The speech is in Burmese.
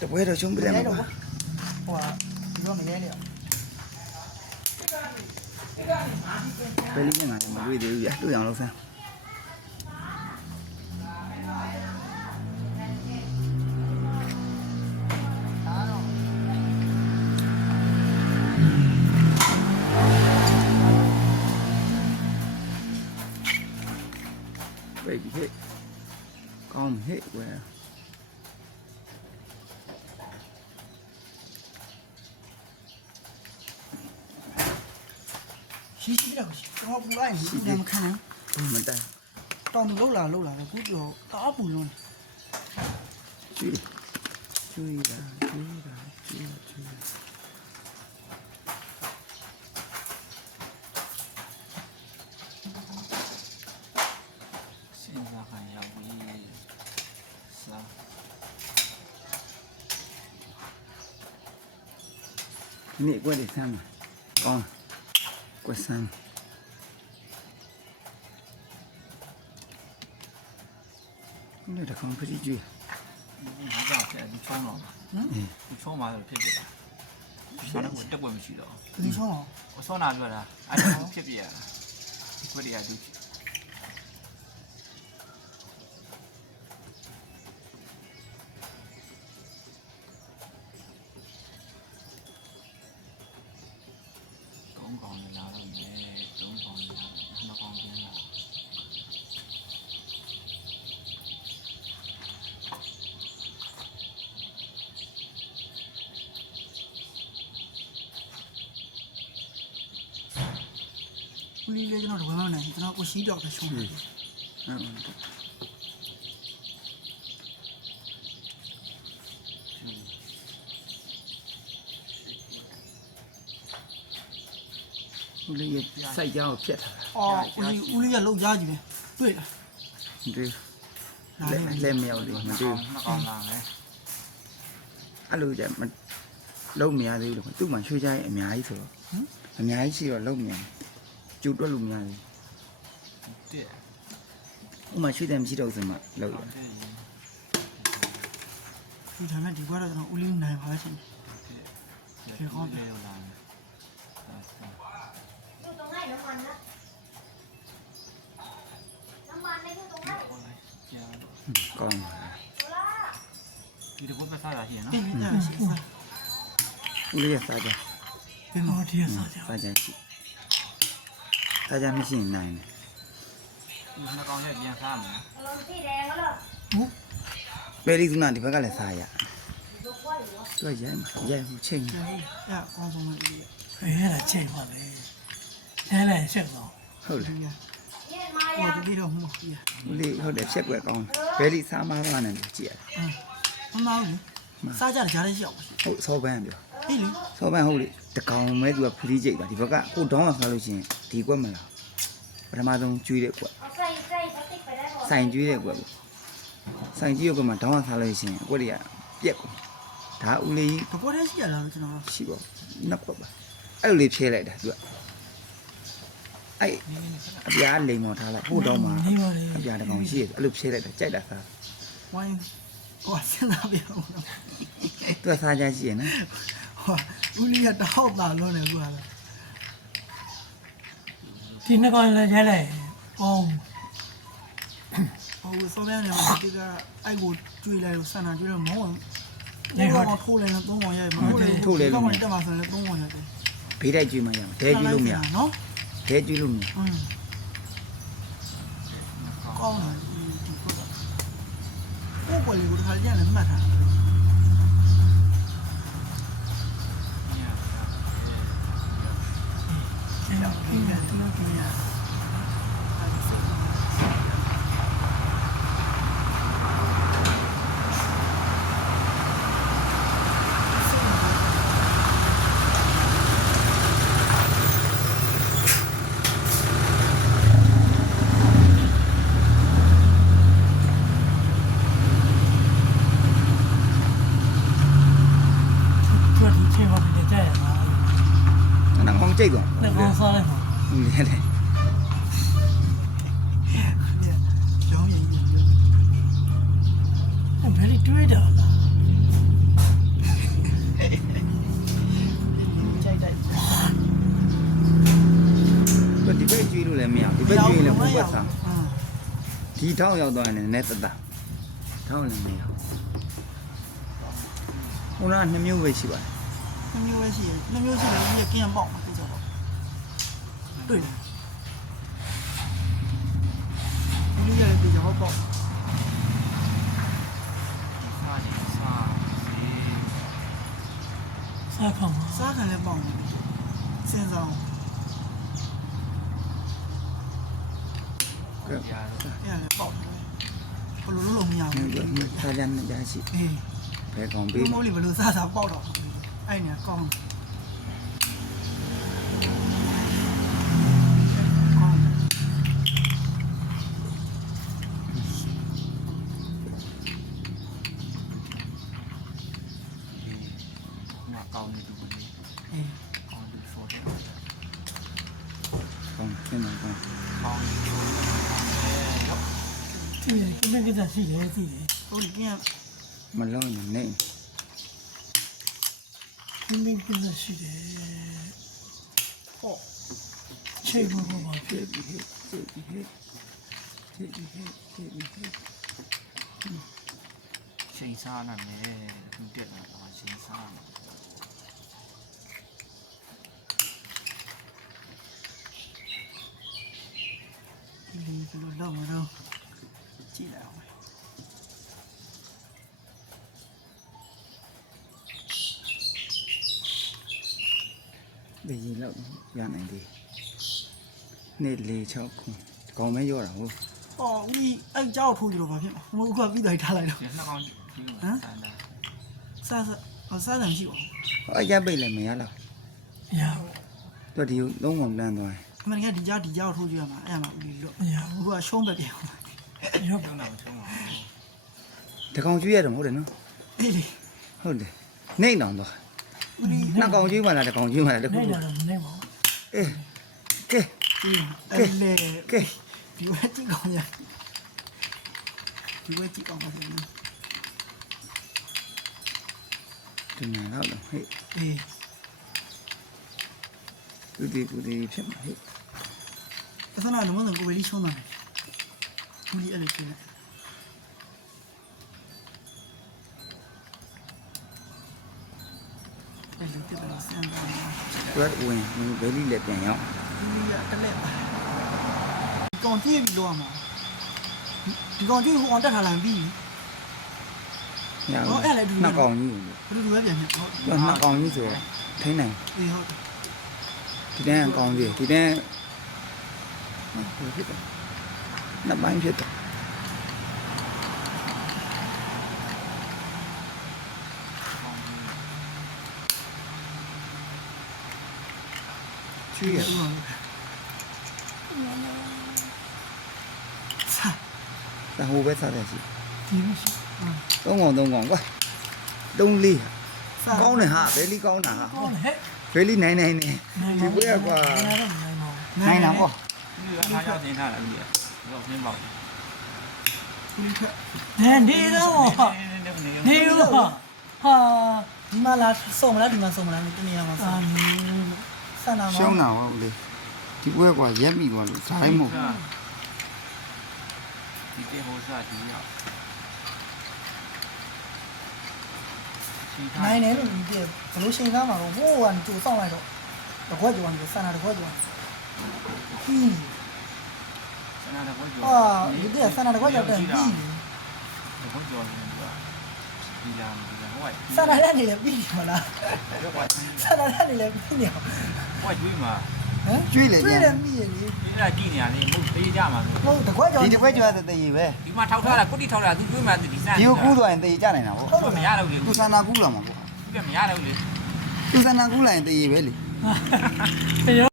တပွဲတော့ရှုံးပြတယ်မှာပါ ဟိုကဒီတော့မရဲလေ ဘယ်လေးနဲ့ငါလည်းမတွေ့သေးဘူးဗျတွေ့အောင်လုပ်စမ်းဘယ်ဟဲ့ကောင်းဟဲ့ကွယ်ရှိတော့တော့ပူလိုက်နေတယ်မခံနိုင် မတိုင် တောင်းလှုပ်လာတယ်ခုတော့တောပူလုံး ကျွေးတာကျွေး现在还要不一是啊， နေ့ကွက်လေးဆမ်းမှာကောင်းကွက်ဆမ်းนี่ตะคองพอดีကျွေး你还这样骗你冲了吗？你冲嘛就骗别人，反正我这我没去到， ဒီချောင်း 我上哪去了？哎，骗别人，我这也就去。东方的拿了没？东方的拿了，那方便了。 ဦးလေးလေးကျွန်တော်ဝင်မနိုင်ကျွန်တော်ကိုရှိတော့ပဲရှုံးတယ် ဦးလေးရဲ့စိုက်ကြောင်းကိုဖြတ်ထားတာ အော်ဦးလေးကလောက်ကြားကြီးပဲတွေ့လား မတွေ့လက်မရောက်လို့မတွေ့ 那刚拿来， အဲ့လိုကြမလုံးမရသေးဘူးလို့သူ့မှာချွေးကြရင်အများကြီးဆိုတော့အများကြီးရှိတော့လုံးမရကျူတွက်လို့မရသေး 对， ဘူးဥမာချွေးတယ်မရှိတော့ဆိုမှလုံးရ ဒီဒါမဲ့ဒီကွာတော့ကျွန်တော်ဦးလေးနိုင်ပါပဲရှင် 对，好的，有拿来。 อยู่ตรงไหนน้ำมันนะน้ำมันในอยู่ตรงไหน ကောင်းပါ ဒီတော့ဘယ်စားရရှိနော် အေးမြတ်ရှိစား ဦးလေးရဲ့စားကြ ဘယ်မှာဒီစားကြ စားကြရှိစားကြမရှိရင်နိုင်တယ် ဒီနှစ်ကောင်ရဲ့ပြန်စားမယ် ลงสีแดงแล้วเหรอ ဟုတ် ပဲရီကနာဒီဘက်ကလည်းစားရ ดูกล้วยเหรอ သူကရိုက်ဟိုချိန် ကဲအဲ့အကောင်းဆုံးပဲဒီ 哎，来这块呗，现在这个， ဟုတ်လား ဒီက เนี่ยมา ဟို ยัง ဒီတော့ဟိုမှာဒီ ဦးလေးဟုတ်တယ်ဖြက်ွက်ကောင်းဘယ်ရီစားမလာနဲ့ကြည့်ရ မမအောင်စားကြတယ်ကြားလေးရှိအောင် ဟုတ်စောပန်းပြော အေးလေ စောပန်းဟုတ်လေတကောင်မဲသူကဖလီးကြိတ်ပါဒီဘက်ကကိုတောင်းအောင်စားလို့ရှိရင်ဒီကွက်မလားပထမဆုံးကျွေးတဲ့ကွက် เอาใส่พลาสติกไปได้ก่อน စိုင်ကျွေးတဲ့ကွက်ကိုစိုင်ကျွေးကွက်မှာတောင်းအောင်စားလို့ရှိရင်ကွက်တွေကပြက်ကုန်ဒါဦးလေး တပေါ်ထဲရှိရလားကျွန်တော် ရှိပါနှစ်ကွက်ပါအဲ့လိုလေးဖြဲလိုက်တာသူကအဲ့အပြားလိမ်မော်ထားလိုက်ပို့တော့မှာ 你妈的， အပြားတစ်ကောင်ရှိရအဲ့လိုဖြဲလိုက်တာကြိုက်တာစား ဝိုင်းဟိုစဉ်းစားပြအောင် သူကစားကြရှိရနော် ဟိုဦးလေးကတော့တာလုံးနေကွာ 今那个来这来，哦， ဟိုစောပြန်နေမှာဒီကအဲ့ကိုကျွေးလိုက်လို့ဆန္ဒကျွေးလို့မဟုတ်ဘူးတော့ထိုးလိုက်တော့သုံးဝင်ရဲ့မဟုတ်လေတော့မှတက်မှာဆိုရင်သုံးဝင်ရတယ် ဘေးတိုက်ကျွေးမှရအောင်ဒဲကျွေးလို့မရ နော် ဒဲကျွေးလို့မရ ကောင်းတယ်ဒီကိုလေးကိုခါကြတယ်မှတ်ထား 现在应该都能给呀。 ကြိတ်သွား 那光烧的好， ဟုတ်တယ်လေ ရောင်းရင် 那别的对的了。လည်းမရဘူးဒီဘက်ကျွေးလည်းဘုဘက်ဆောင် อืม ဒီထောင်းရောက်သွားရင်လည်းနည်းတတထောင်းလည်းမရဘူးဟိုက2မျိုးပဲရှိပါတယ် နှစ်မျိုးပဲရှိတယ်နှစ်မျိုးရှိတယ်ဒီကင်းပေါက်မှာသိကြတော့တွေ့တယ်ဒီရတဲ့ကြောက်ပေါက် စားနေစားစီ စားခေါင်း စားခံလည်းပေါက်တယ်စဉ်းစား ကဲ ရ အဲ့ဒါလည်းပေါက်တယ်ဘယ်လိုလုပ်လို့မရ မ ဘူး င်းတို့စားကြနေကြရှိ အေး ဘယ်ကောင် ဒီ ပေး မိုးလေးဘယ်လိုစားစားပေါက်တော့အဲ့နေကောင်းကောင်းနေတူဘူး အေး ကောင်းတူဆိုတယ် ကောင်ခင်းမှာကောင် ကောင်းနေတူ သိတယ်ကိစ္စကိစ္စရှိတယ်သိတယ် ဟိုကင်း မလုံးနေနေ ကိစ္စရှိတယ်ဟောချိန်ဖို့ပါဖြစ် ဒီဟဲ့ဒီဟဲ့ဒီဟဲ့ဒီဟဲ့ဒီဟဲ့ ချိန်စားနိုင်တယ်သူတက်လာတာချိန်စား ဒီလိုလောက်မတော့ကြည့်လိုက်အောင် ဘယ်ကြီးလောက်ရနိုင်သေးနေ့4-6ခုကောင်မဲရောတာဟုတ် ။အော်ဦးကြီးအဲ့ကြောက်ထိုးကြလို့ဘာဖြစ်မှာ။မဟုတ်ကပြီးတော့ထားလိုက်တော့ ဒီနှစ်ကောင်ဒီဟမ်ဆန်တာ ။စားတယ်ရှိပါဘူး အရပိတ်လည်းမရတော့ ရ သူဒီသုံးကောင်တန်းသွားတယ် ။အမှန်တကယ်ဒီကြောက်ထိုးကြရမှာအဲ့မှာဦးကြီးလွတ် ရ ။အခုကရှုံးပဲပြန်အောင် ရ ကျုံးတာမချုံးပါဘူး တကောင်ကျွေးရတယ်မဟုတ်တယ်နော် ။အေးလေ ဟုတ်တယ်နေအောင်သွား ဦးကြီး နှစ်ကောင်ကျွေးမှလားတကောင်ကျွေးမှလားတခု နိုင် ခု တော့မနိုင်ပါဘူး အေးကဲ ဒီအဲ့လေ ကဲ ဒီဝဲကြည့်ကောင်းရ။ဒီဝဲကြည့်ကောင်းပါစေနော် ဒီမှာတော့ဟဲ့ ။အေး သူဒီဖြစ်မှာဟဲ့ အစနာလုံးဝကိုဝေးရှုံးတာ။ဦးကြီးအဲ့လိုကြည့်လိုက်။အဲ့လိုတက်လာစမ်းပါလား။ သူကဝင်ဘယ်လိလည်းပြန်ရောက် ဒီကတလက်ပါဒီကောင်ကြည့်ပြီးလို့ရမှာဒီကောင်ကြည့်ဟိုအောင်တက်ထားလာပြီ ရအောင်နှစ်ကောင်ကြီးကို ဘယ်လိုပဲပြန်ဖြစ်ဟုတ် သူနှစ်ကောင်ကြီးဆိုတော့ထိနိုင် အေးဟုတ် ဒီတန်းကောင်ကြီးဒီတန်းဟိုဖြစ်တယ်နှစ်ပိုင်းဖြစ်တယ်ချွေးရ ဦးအောင်စာ တဟိုပဲစားတယ်ရှိ ဒီမရှိ သုံးကောင်ကွာ3-4 စာ ကောင်းတယ်ဟာဘယ်လိကောင်းတာဟာ ဟောလေ ဘယ်လိနိုင်နေဒီဘွဲကွာ နိုင်တော့နိုင်ပါ နိုင်တာပေါ့ ဒီကအားရတင်ထားတာလူကြီးတော့ပြင်းပေါက် ဦးထက် ဘူးနေတော့နေရောဟာ ဒီမှာလာစုံမလားဒီမှာစုံမလားဒီနေရာမှာစုံ အာမီ ဆန္ဒမှာ ရှုံးတာဟုတ်လေဒီဘွဲကွာရက်မိသွားလို့ဇိုင်းမို့ ဒီတေဟိုစားဒီရောက် နိုင်တယ်လို့ဒီပြဘလို့ချိန်သားမှာတော့ဟိုးကနေကြိုစောင့်လိုက်တော့တခွက်ကြောင်ကြီးဆန္ဒတခွက်ကြောင်ပြီး ဆန္ဒတကွကျော် အာဒီပြဆန္ဒတခွက်ကြောင်တက်ပြီး တကွကျော်နေတော့ဒီလာဟိုက ဆန္ဒရက်နေလည်းပြီးမလား တော့က ဆန္ဒရက်နေလည်းပြီးနေအောင် ဟိုကကျွေးမှာ ဟမ် ကျွေးလေ ကျွေးတယ်မိရလေ ဒီကကြည့်နေရတယ်မဟုတ်သေးကြမှာ ဟုတ်တခွက်ကြောင် ဒီတပွဲကျော်တဲ့တည်ပဲ ဒီမှာထောက်ထားတာကုတိထောက်တာသူကျွေးမှာဒီစမ်း ဒီကိုကူးသွားရင်တည်ကြနိုင်တာပေါ့ ဟုတ်မရတော့လေ သူဆန္ဒကူးလာမှာပေါ့ သူကမရတော့လေ သူဆန္ဒကူးလာရင်တည်ပဲလေ တရား